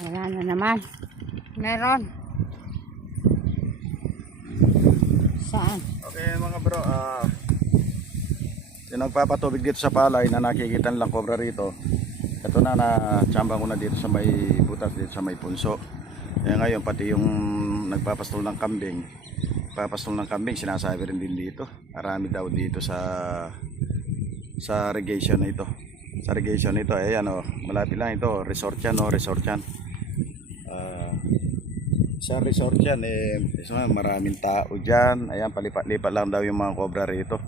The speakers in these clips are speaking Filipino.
Wala na naman. Meron. Saan? Okay mga bro, yung nagpapatubig dito sa palay na nakikita lang cobra rito. Ito na tsamba ko na dito sa may butas, dito sa may punso. Ngayon pati yung nagpapastol ng kambing, sinasabi rin din dito. Marami daw dito sa irrigation na ito. Sa irrigation nito, ayan o, malapit lang ito, resort yan o, resort yan. Sa resort yan, maraming tao dyan. Ayan, palipat-lipat lang daw yung mga cobra rito.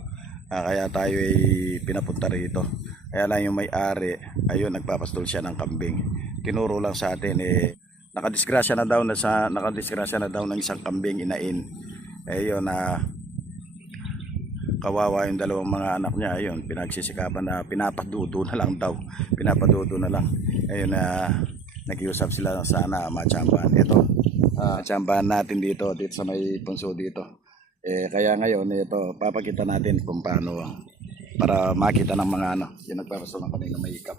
Kaya tayo ay pinapunta rito. Kaya lang yung may-ari, ayun, nagpapastol siya ng kambing. Tinuro lang sa atin, nakadisgrasya na daw ng isang kambing inain. Ayun, kawawa yung dalawang mga anak niya. Ayun, pinagsisikapan na pinapadudo na lang daw. Ayun, nag-iusap sila na sana matsambahan. Ito, tsambahan natin dito sa may punso dito. Kaya ngayon, ito, papakita natin kung paano para makita ng mga yung nagpapastol ng kanina may hikap.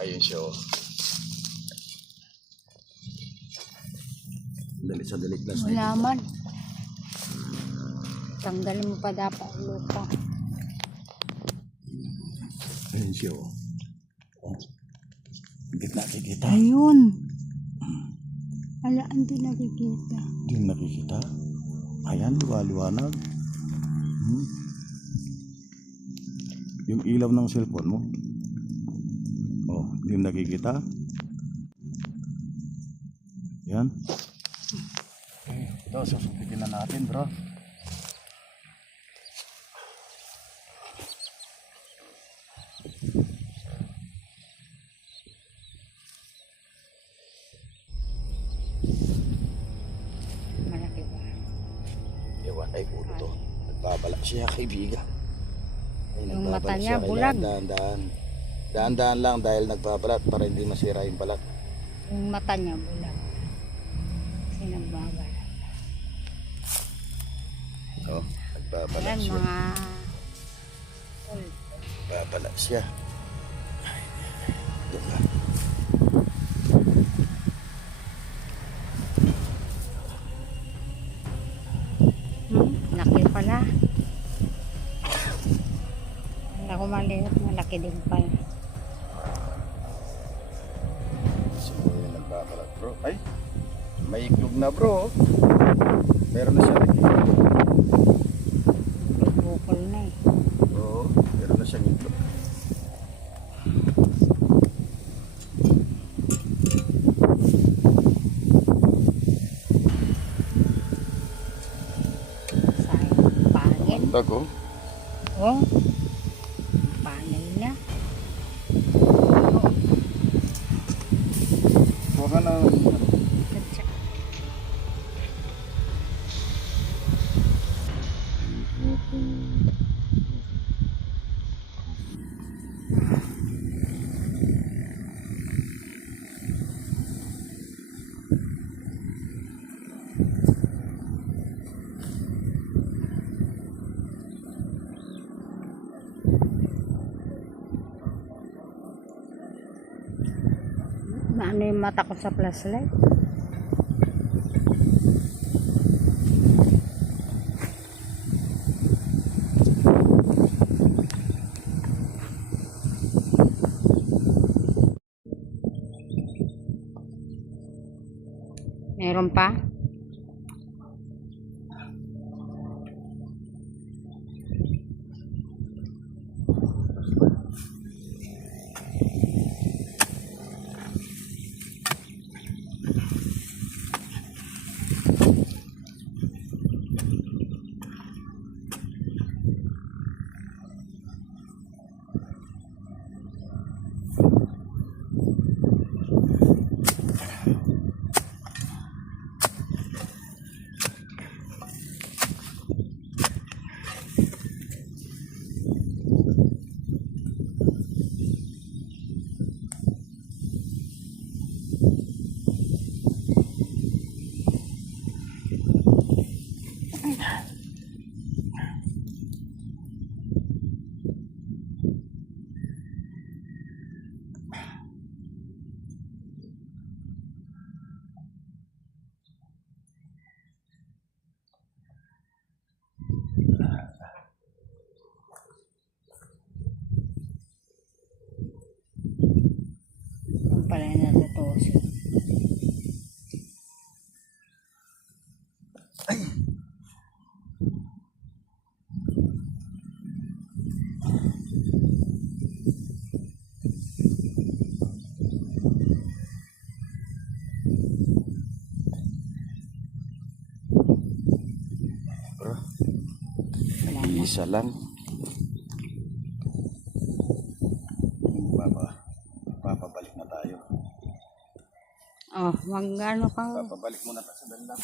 Ayun siya. Dali sa daliglas. Wala man. Tanggalin mo pa dapat lupa. Ayun siya. Hindi nakikita. Ayun. Ala, hindi nakikita. Hindi nakikita. Ayan, liwanag. Yung ilaw ng cellphone mo. Oh, hindi nakikita. Yan. Okay, ito susubitin na natin, bro. Malaki ba? Ewan, ay ulo to. Nagbabala siya, kaibigan. Yung mata niya bulag. Daan-daan lang dahil nagbabalat para hindi masira yung balat. Yung mata niya bulag. Kasi nagbabalat. Oh, nagbabalat Ayan, siya. mga Nagbabalat siya. Doon ka. Laki pala. Hindi ko maliit. Malaki din pala. Siguro yung nagbabalat, bro. Ay, may iklog na, bro. Meron na siya nag-iklog. Bukol na eh. Oo, meron na siyang iklog. Sayang. Pangit. Tago. Oh. Pangit niya. Huwag ka na. Maano yung mata ko sa flashlight? Meron pa? Yung pala yung natutusok. Bro, nag-iisa lang. Papabalik na tayo. Oh, wag ano ka. Papabalik muna tayo sa dalang.